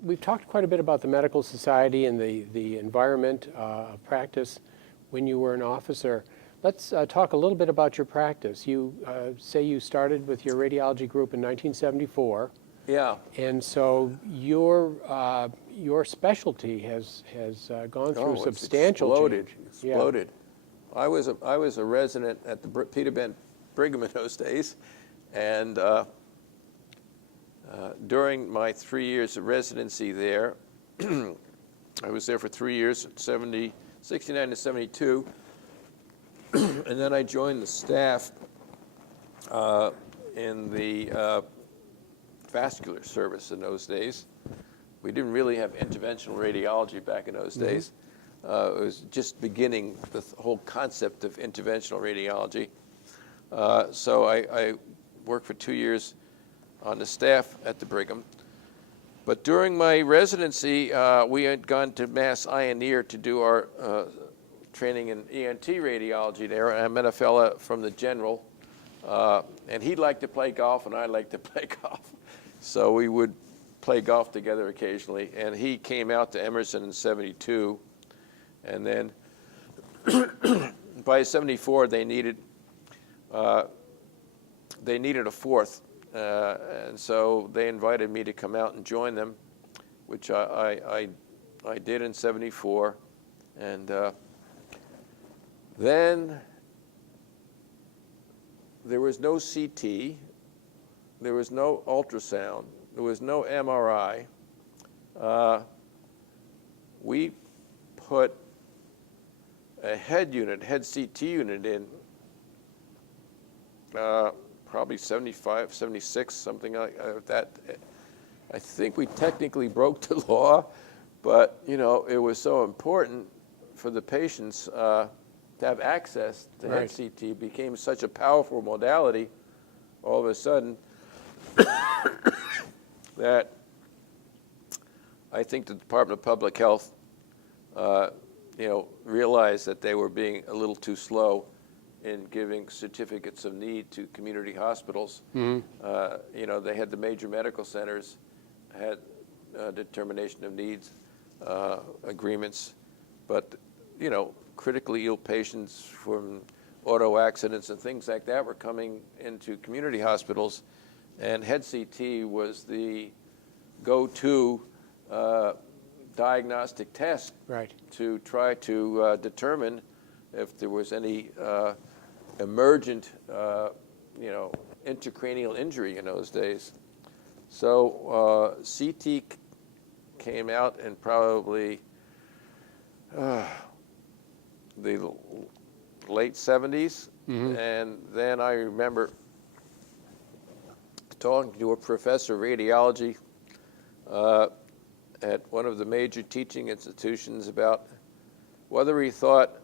we've talked quite a bit about the medical society and the environment of practice when you were an officer. Let's talk a little bit about your practice. You say you started with your radiology group in 1974. Yeah. And so your specialty has gone through substantial exploded, change. exploded. Yeah. I was a resident at the Peter Ben Brigham in those days, and during my 3 years of residency there, I was there for 3 years, 69 to 72, and then I joined the staff in the vascular service in those days. We didn't really have interventional radiology back in those days. It was just beginning the whole concept of interventional radiology. So I worked for 2 years on the staff at the Brigham. But during my residency, we had gone to Mass Eye and Ear to do our training in ENT radiology there. And I met a fella from the General, and he liked to play golf, and I liked to play golf. So we would play golf together occasionally. And he came out to Emerson in 72. And then by 74, they needed a fourth. And so they invited me to come out and join them, which I did in 74. And then there was no CT, there was no ultrasound, there was no MRI. We put a head CT unit in probably 75, 76, something like that. I think we technically broke the law, but you know, it was so important for the patients to have access to head CT. It became such a powerful modality all of a sudden that I think the Department of Public Health realized that they were being a little too slow in giving certificates of need to community hospitals. Mm-hmm. They had the major medical centers had determination of needs agreements, but critically ill patients from auto accidents and things like that were coming into community hospitals, and head CT was the go-to diagnostic test to try to determine if there was any emergent, intracranial injury in those days. So CT came out in probably the late 70s, mm-hmm. and then I remember talking to a professor of radiology at one of the major teaching institutions about whether he thought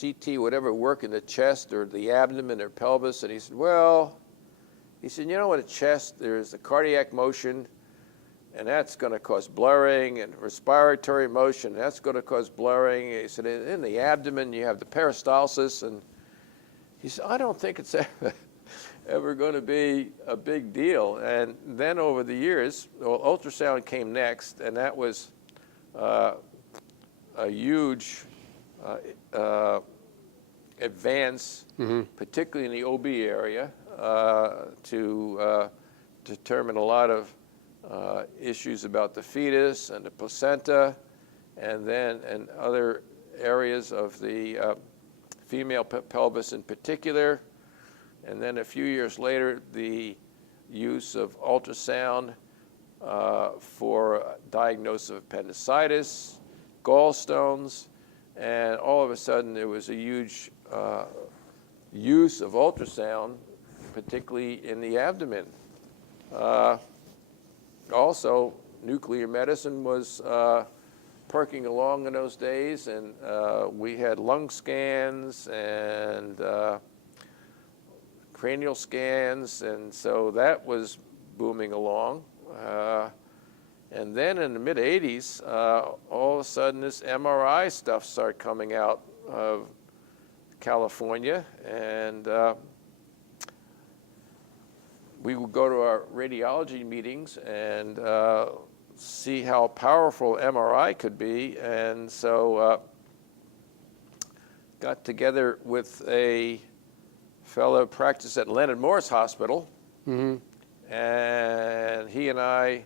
CT would ever work in the chest or the abdomen or pelvis, and he said, in the chest there's the cardiac motion, and that's going to cause blurring, and respiratory motion, that's going to cause blurring. He said, in the abdomen you have the peristalsis, and he said, I don't think it's ever going to be a big deal. And then over the years, ultrasound came next, and that was a huge advance, mm-hmm. particularly in the OB area, to determine a lot of issues about the fetus and the placenta, and then in other areas of the female pelvis in particular. And then a few years later, the use of ultrasound for diagnosis of appendicitis, gallstones, and all of a sudden there was a huge use of ultrasound, particularly in the abdomen. Also, nuclear medicine was perking along in those days, and we had lung scans and cranial scans, and so that was booming along. And then in the mid-'80s, all of a sudden this MRI stuff started coming out of California, and we would go to our radiology meetings, and see how powerful MRI could be, and so got together with a fellow practiced at Leonard Morris Hospital, and he and I,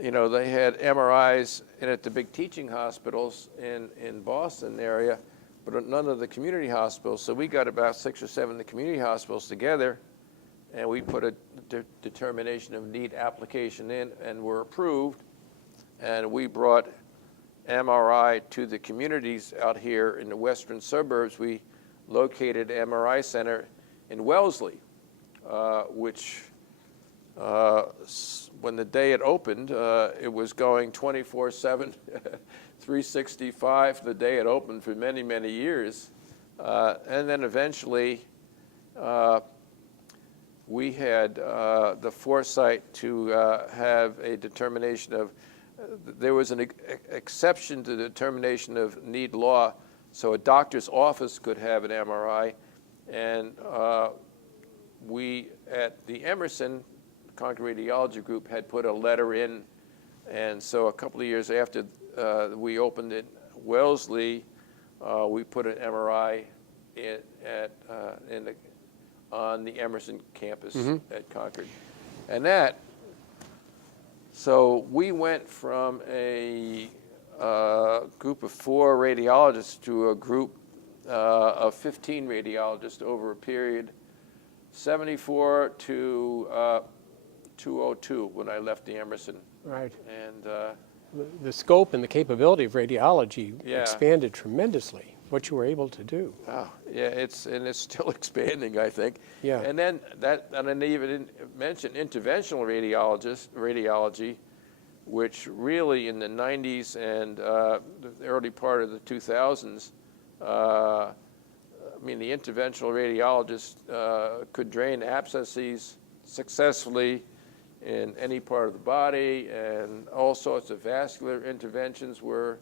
they had MRIs in at the big teaching hospitals in Boston area, but none of the community hospitals. So we got about 6 or 7 of the community hospitals together, and we put a determination of need application in, and were approved. And we brought MRI to the communities out here in the western suburbs. We located an MRI center in Wellesley, which when the day it opened, it was going 24/7, 365 the day it opened for many, many years. And then eventually, we had the foresight to have a determination of, there was an exception to the determination of need law, so a doctor's office could have an MRI. And we, at the Emerson Concord Radiology Group, had put a letter in. And so a couple of years after we opened in Wellesley, we put an MRI on the Emerson campus at Concord. And so we went from a group of 4 radiologists to a group of 15 radiologists over a period 74 to 2002 when I left the Emerson. Right. And The scope and the capability of radiology Yeah. expanded tremendously, what you were able to do. oh, yeah, it's still expanding, I think. Yeah. And then and I even didn't mention interventional radiology, which really in the 90s and the early part of the 2000s, I mean, the interventional radiologist could drain abscesses successfully in any part of the body, and all sorts of vascular interventions were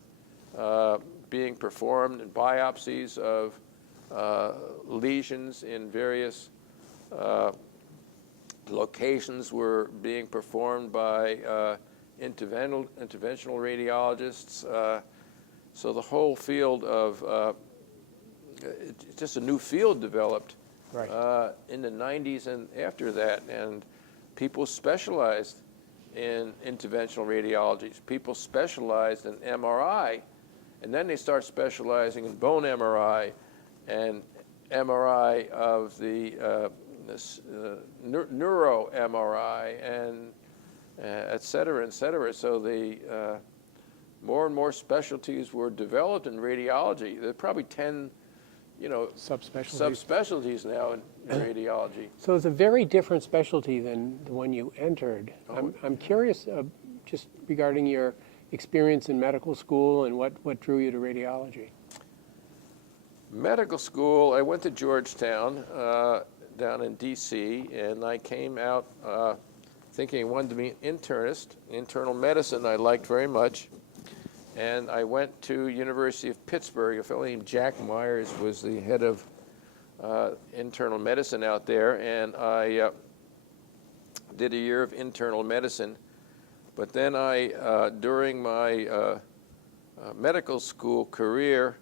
being performed, and biopsies of lesions in various locations were being performed by interventional radiologists. So the whole field of just a new field developed Right. in the 90s and after that, and people specialized in interventional radiology. People specialized in MRI, and then they start specializing in bone MRI and MRI of the neuro MRI, and et cetera, et cetera. So the more and more specialties were developed in radiology. There are probably 10 subspecialties now in radiology. So it's a very different specialty than the one you entered. I'm curious just regarding your experience in medical school and what drew you to radiology. Medical school, I went to Georgetown down in D.C., and I came out thinking I wanted to be an internist. Internal medicine I liked very much. And I went to University of Pittsburgh. A fellow named Jack Myers was the head of internal medicine out there, and I did a year of internal medicine. But then during my medical school career,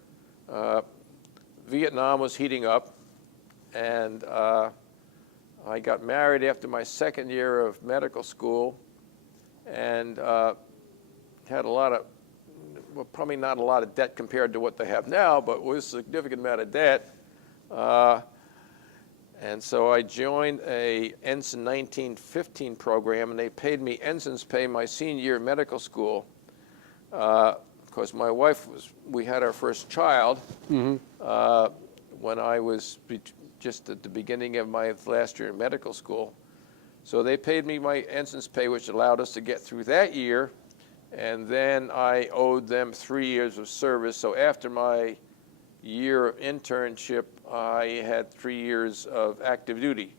Vietnam was heating up, and I got married after my second year of medical school, and had a lot of, well, probably not a lot of debt compared to what they have now, but was a significant amount of debt. And so I joined a Ensign 1915 program, and they paid me ensign's pay my senior year of medical school. Because my wife we had our first child when I was just at the beginning of my last year in medical school. So they paid me my ensign's pay, which allowed us to get through that year. And then I owed them 3 years of service. So after my year of internship, I had 3 years of active duty.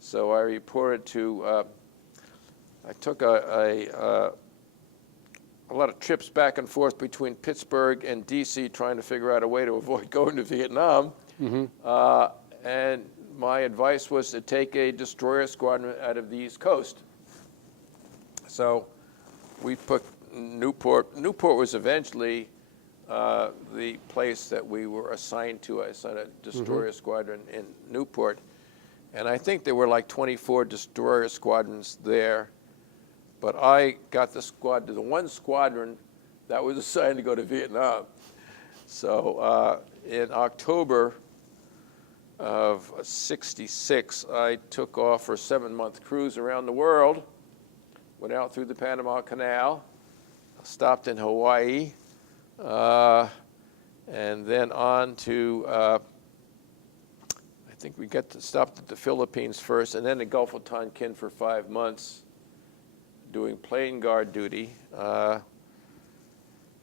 So I reported to, I took a lot of trips back and forth between Pittsburgh and D.C. trying to figure out a way to avoid going to Vietnam. And my advice was to take a destroyer squadron out of the East Coast. So we put Newport. Newport was eventually the place that we were assigned to. I assigned a destroyer squadron in Newport. And I think there were like 24 destroyer squadrons there. But I got the one squadron that was assigned to go to Vietnam. So in October of '66, I took off for a 7-month cruise around the world, went out through the Panama Canal, stopped in Hawaii, and then on to, I think we stopped at the Philippines first, and then the Gulf of Tonkin for 5 months, doing plane guard duty.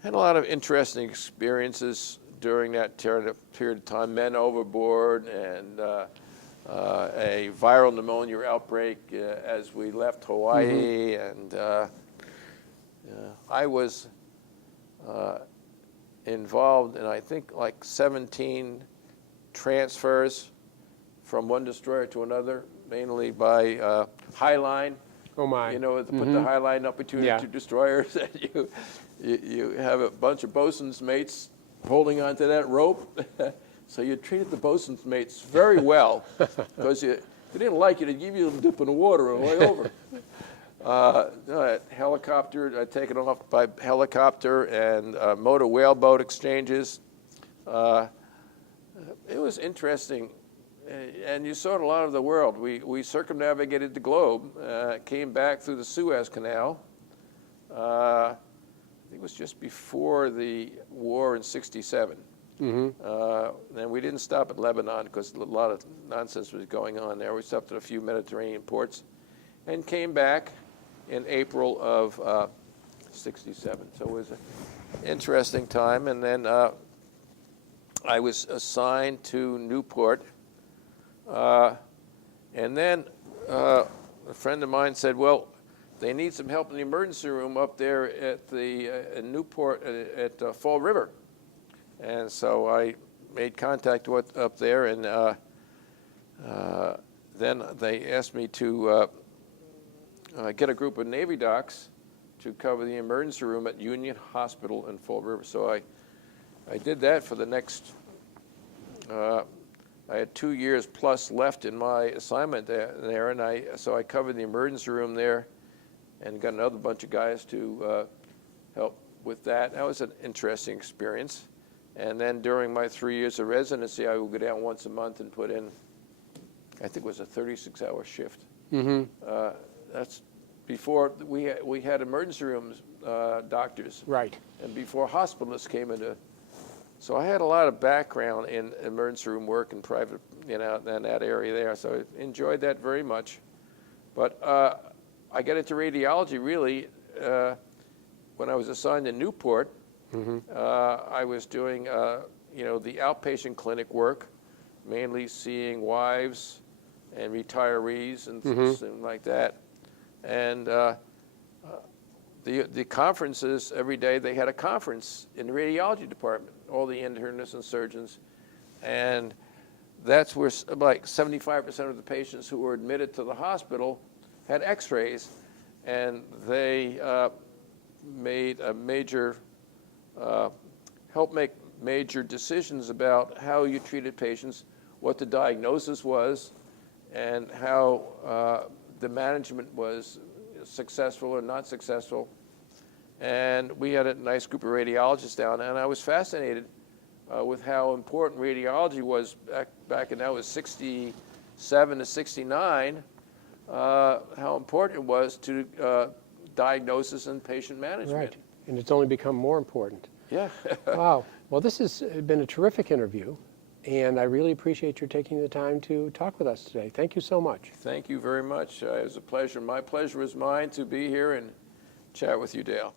Had a lot of interesting experiences during that period of time. Men overboard and a viral pneumonia outbreak as we left Hawaii. And I was involved in, I think, like 17 transfers from one destroyer to another, mainly by highline. Oh my! You know, to put the highline up between the two destroyers, and you have a bunch of bosun's mates holding onto that rope. So you treated the bosun's mates very well, because if they didn't like you, they'd give you a dip in the water on the way over. Helicopter, I'd taken off by helicopter and motor whaleboat exchanges. It was interesting. And you saw it a lot of the world. We circumnavigated the globe, came back through the Suez Canal. I think it was just before the war in '67. And we didn't stop at Lebanon because a lot of nonsense was going on there. We stopped at a few Mediterranean ports and came back in April of '67. So it was an interesting time. And then I was assigned to Newport. And then a friend of mine said, well, they need some help in the emergency room up there at the in Newport at Fall River. And so I made contact up there, and then they asked me to get a group of Navy docs to cover the emergency room at Union Hospital in Fall River. So I did that for the next I had 2 years plus left in my assignment there, and so I covered the emergency room there, and got another bunch of guys to help with that. That was an interesting experience. And then during my 3 years of residency, I would go down once a month and put in, I think it was a 36-hour shift. That's before we had emergency rooms doctors, Right. and before hospitalists came into. So I had a lot of background in emergency room work and private, in that area there. So I enjoyed that very much. But I got into radiology really when I was assigned to Newport. I was doing, the outpatient clinic work, mainly seeing wives and retirees and things like that. And the conferences, every day they had a conference in the radiology department, all the internists and surgeons. And that's where like 75% of the patients who were admitted to the hospital had x-rays, and they made a major, helped make major decisions about how you treated patients, what the diagnosis was, and how the management was successful or not successful. And we had a nice group of radiologists down, and I was fascinated with how important radiology was back in, that was 67 to 69, how important it was to diagnosis and patient management. Right, and it's only become more important. Yeah. Wow. Well, this has been a terrific interview, and I really appreciate your taking the time to talk with us today. Thank you so much. Thank you very much. It was a pleasure. My pleasure was mine to be here and chat with you, Dale.